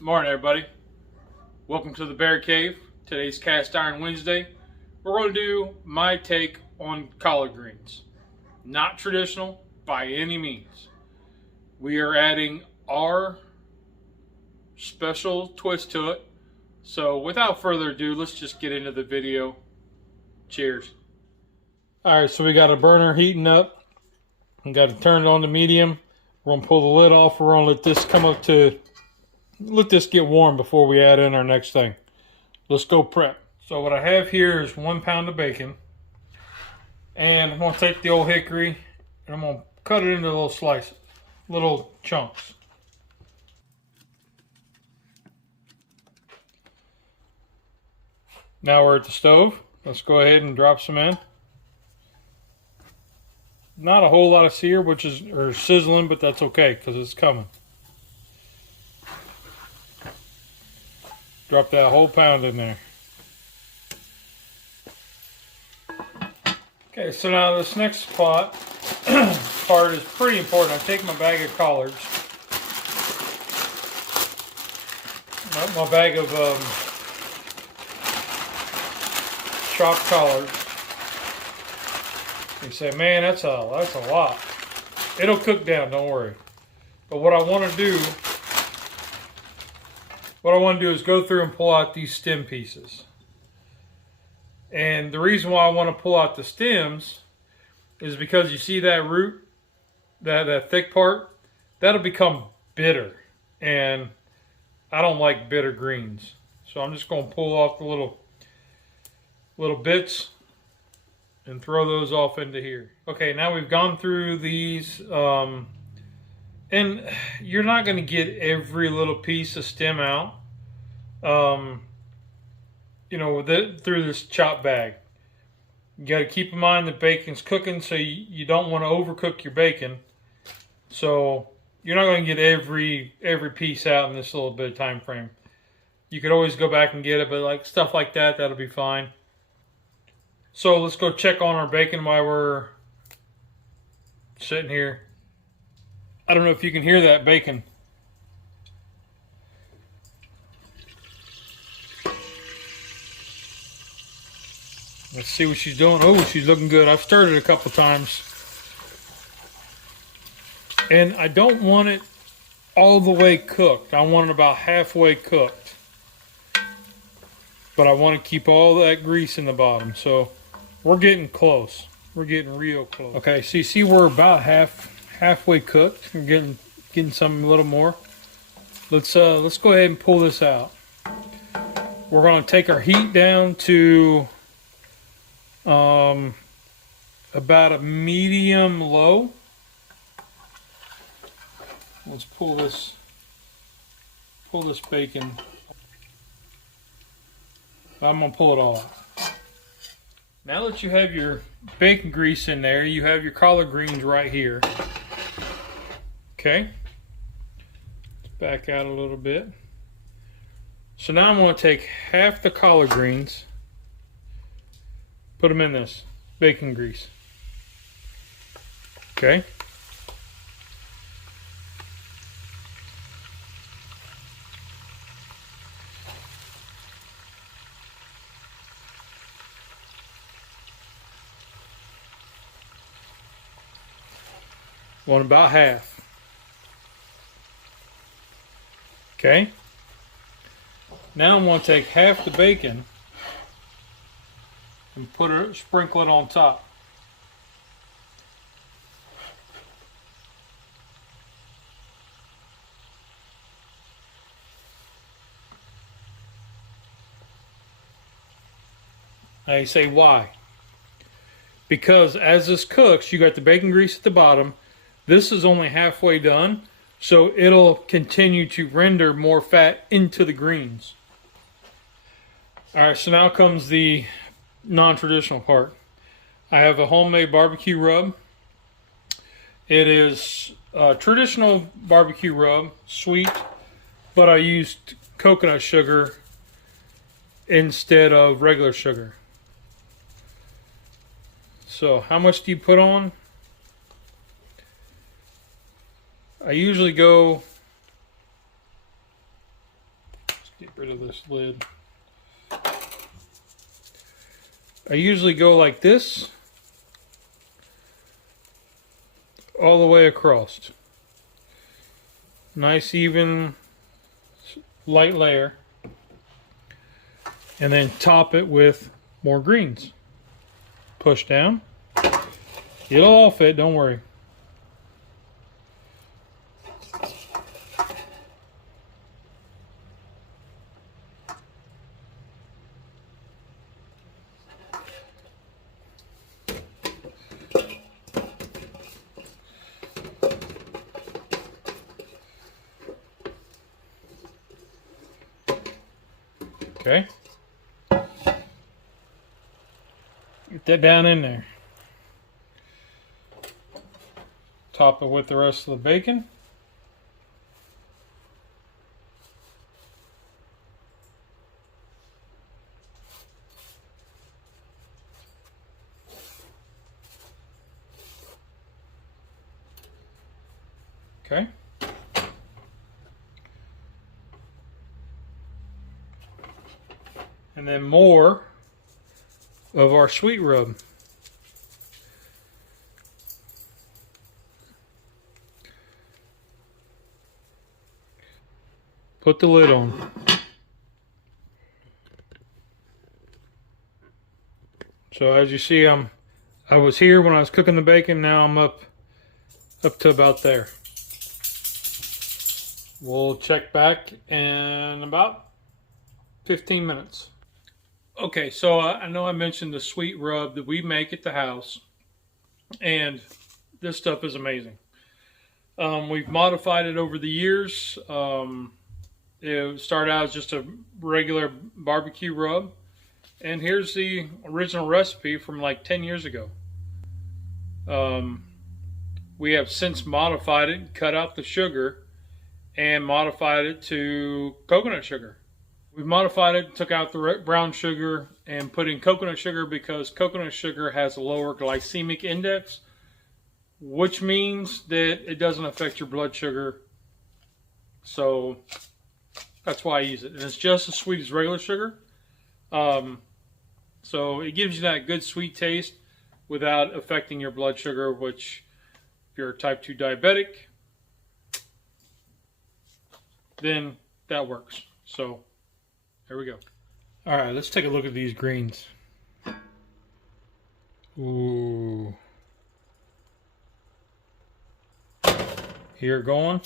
Morning, everybody. Welcome to the Bear Cave. Today's Cast Iron Wednesday. We're going to do my take on collard greens. Not traditional by any means. We are adding our special twist to it. So without further ado, let's just get into the video. Cheers. Alright, so we got a burner heating up. We got it turned on to medium. We're going to pull the lid off. We're going to let this come up to... Let this get warm before we add in our next thing. Let's go prep. So what I have here is 1 pound of bacon. And I'm going to take the old hickory and I'm going to cut it into little slices, little chunks. Now we're at the stove. Let's go ahead and drop some in. Not a whole lot of sear, or sizzling, but that's okay because it's coming. Drop that whole pound in there. Okay, so now this next part is pretty important. I take my bag of collards, my bag of chopped collards. You say, man, that's a lot. It'll cook down, don't worry. But what I want to do is go through and pull out these stem pieces. And the reason why I want to pull out the stems is because you see that root, that thick part, that'll become bitter. And I don't like bitter greens. So I'm just going to pull off the little bits and throw those off into here. Okay, now we've gone through these, and you're not going to get every little piece of stem out, through this chop bag. You got to keep in mind that bacon's cooking, so you don't want to overcook your bacon. So you're not going to get every piece out in this little bit of time frame. You could always go back and get it, but like stuff like that, that'll be fine. So let's go check on our bacon while we're sitting here. I don't know if you can hear that bacon. Let's see what she's doing. Oh, she's looking good. I've stirred it a couple times. And I don't want it all the way cooked. I want it about halfway cooked. But I want to keep all that grease in the bottom. So we're getting close. We're getting real close. Okay, so you see we're about halfway cooked. We're getting something a little more. Let's go ahead and pull this out. We're going to take our heat down to about a medium low. Let's pull this bacon. I'm going to pull it all out. Now that you have your bacon grease in there, you have your collard greens right here. Okay. Let's back out a little bit. So now I'm going to take half the collard greens, put them in this bacon grease. Okay. One about half. Okay. Now I'm going to take half the bacon and sprinkle it on top. Now you say, why? Because as this cooks, you got the bacon grease at the bottom. This is only halfway done, so it'll continue to render more fat into the greens. Alright, so now comes the non-traditional part. I have a homemade barbecue rub. It is a traditional barbecue rub, sweet, but I used coconut sugar instead of regular sugar. So how much do you put on? I usually go rid of this lid. I usually go like this all the way across. Nice even light layer. And then top it with more greens. Push down. It'll all fit, don't worry. Okay. Get that down in there. Top it with the rest of the bacon. Okay. And then more of our sweet rub. Put the lid on. So as you see, I was here when I was cooking the bacon. Now I'm up to about there. We'll check back in about 15 minutes. Okay, so I know I mentioned the sweet rub that we make at the house, and this stuff is amazing. We've modified it over the years. It started out as just a regular barbecue rub, and here's the original recipe from like 10 years ago. We have since modified it, cut out the sugar, and modified it to coconut sugar. We've modified it, took out the brown sugar, and put in coconut sugar because coconut sugar has a lower glycemic index, which means that it doesn't affect your blood sugar. So that's why I use it. And it's just as sweet as regular sugar. So it gives you that good sweet taste without affecting your blood sugar, which if you're a type 2 diabetic, then that works. So there we go. All right, let's take a look at these greens. Ooh. Here going.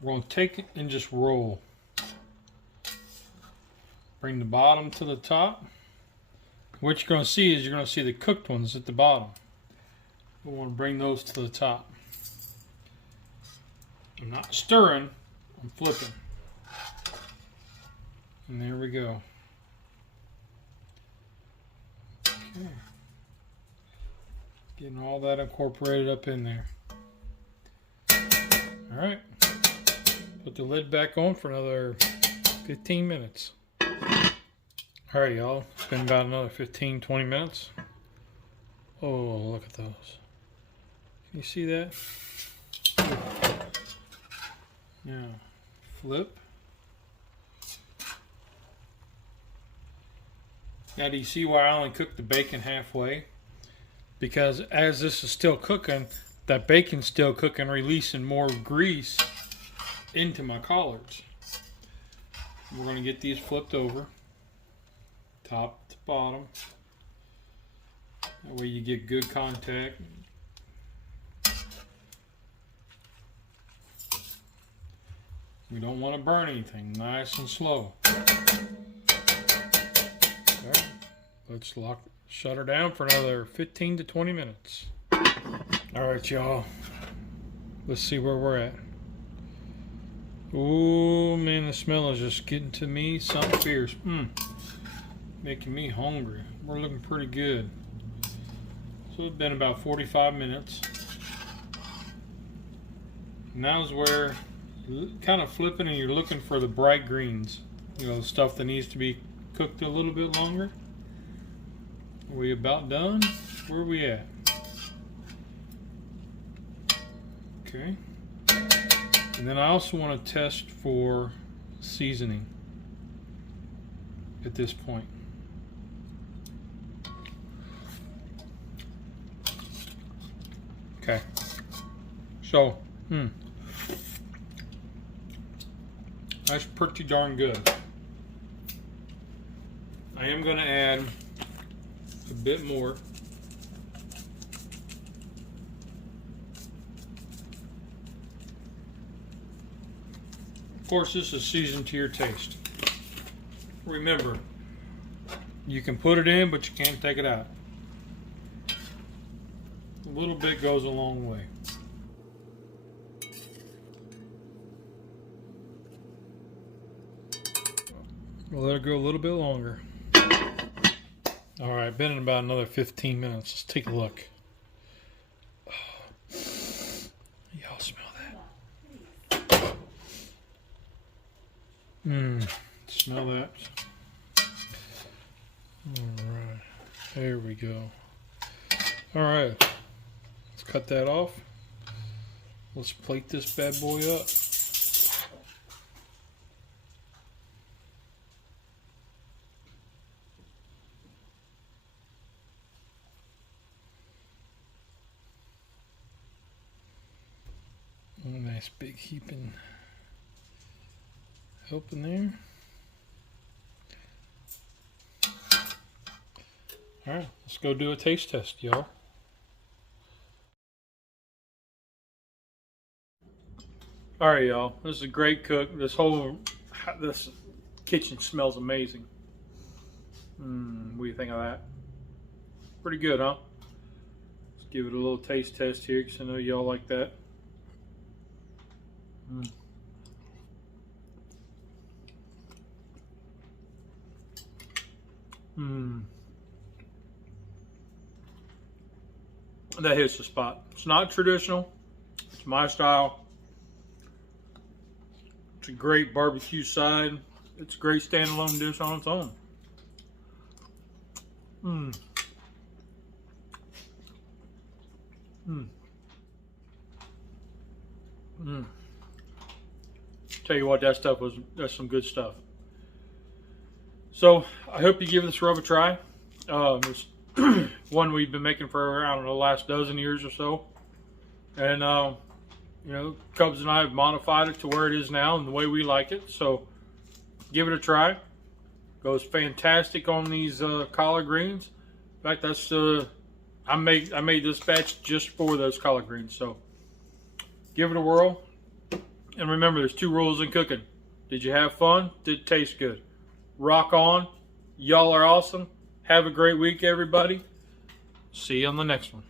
We're going to take it and just roll. Bring the bottom to the top. What you're going to see is you're going to see the cooked ones at the bottom. We want to bring those to the top. I'm not stirring, I'm flipping. And there we go. Okay. Getting all that incorporated up in there. All right. Put the lid back on for another 15 minutes. All right, y'all. It's been about another 15, 20 minutes. Oh, look at those. Can you see that? Now, flip. Now, do you see why I only cooked the bacon halfway? Because as this is still cooking, that bacon's still cooking, releasing more grease into my collards. We're going to get these flipped over, top to bottom. That way you get good contact. We don't want to burn anything. Nice and slow. Okay. Let's shut her down for another 15 to 20 minutes. All right, y'all. Let's see where we're at. Oh man, the smell is just getting to me. Something fierce. Making me hungry. We're looking pretty good. So it's been about 45 minutes. Now's where you're kind of flipping and you're looking for the bright greens. You know, stuff that needs to be cooked a little bit longer. Are we about done? Where are we at? Okay. And then I also want to test for seasoning at this point. Okay. So, that's pretty darn good. I am going to add a bit more. Of course, this is seasoned to your taste. Remember, you can put it in, but you can't take it out. A little bit goes a long way. We'll let it go a little bit longer. All right, been in about another 15 minutes. Let's take a look. Oh, y'all smell that? Smell that. All right, there we go. All right, let's cut that off. Let's plate this bad boy up. Nice big heaping helping there. All right, let's go do a taste test, y'all. All right, y'all. This is a great cook. This kitchen smells amazing. What do you think of that? Pretty good, huh? Let's give it a little taste test here, because I know y'all like that. That hits the spot. It's not traditional. It's my style. It's a great barbecue side. It's a great standalone dish on its own. Tell you what, that's some good stuff. So I hope you give this rub a try. It's one we've been making for, I don't know, the last dozen years or so. And you know, Cubs and I have modified it to where it is now and the way we like it. So give it a try. Goes fantastic on these collard greens. In fact, that's I made this batch just for those collard greens. So give it a whirl. And remember, there's 2 rules in cooking. Did you have fun? Did it taste good? Rock on. Y'all are awesome. Have a great week, everybody. See you on the next one.